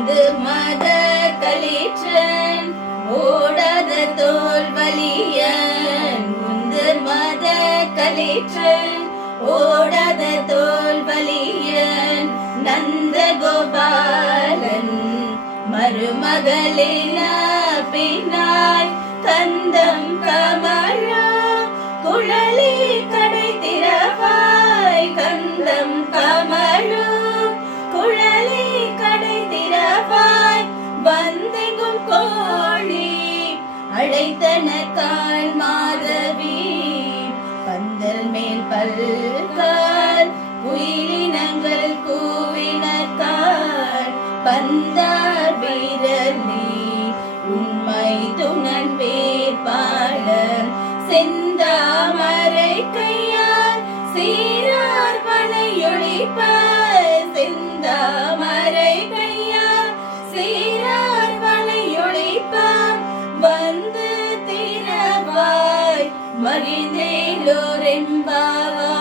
உந்து மத களிற்றன் ஓடாத தோல் வலியன் உந்து மத களிற்றன் ஓடாத தோல் வலியன் நந்த கோபாலன் மருமகளின பின்னாய் கந்தம் கமழா குழலி கடை திறவாய் கந்தம் கமழு குழலி கடை திறவாய் வந்தெங்கும் கோழி அழைத்தனக்கால் மாதவி பந்தல் மேல் பல்கால் உயிரினங்கள் கூவினக்கால் பந்தார் வீரனே உண்மை துணன் வேட்பாளர் செந்தாமரை கையால் சீரார் பனையொழிப்ப செந்தாமரை கையால் சீரார் பனையொழிப்ப வந்து திறவாய் மகிழ்ந்தேலோரெம்பாவாய்.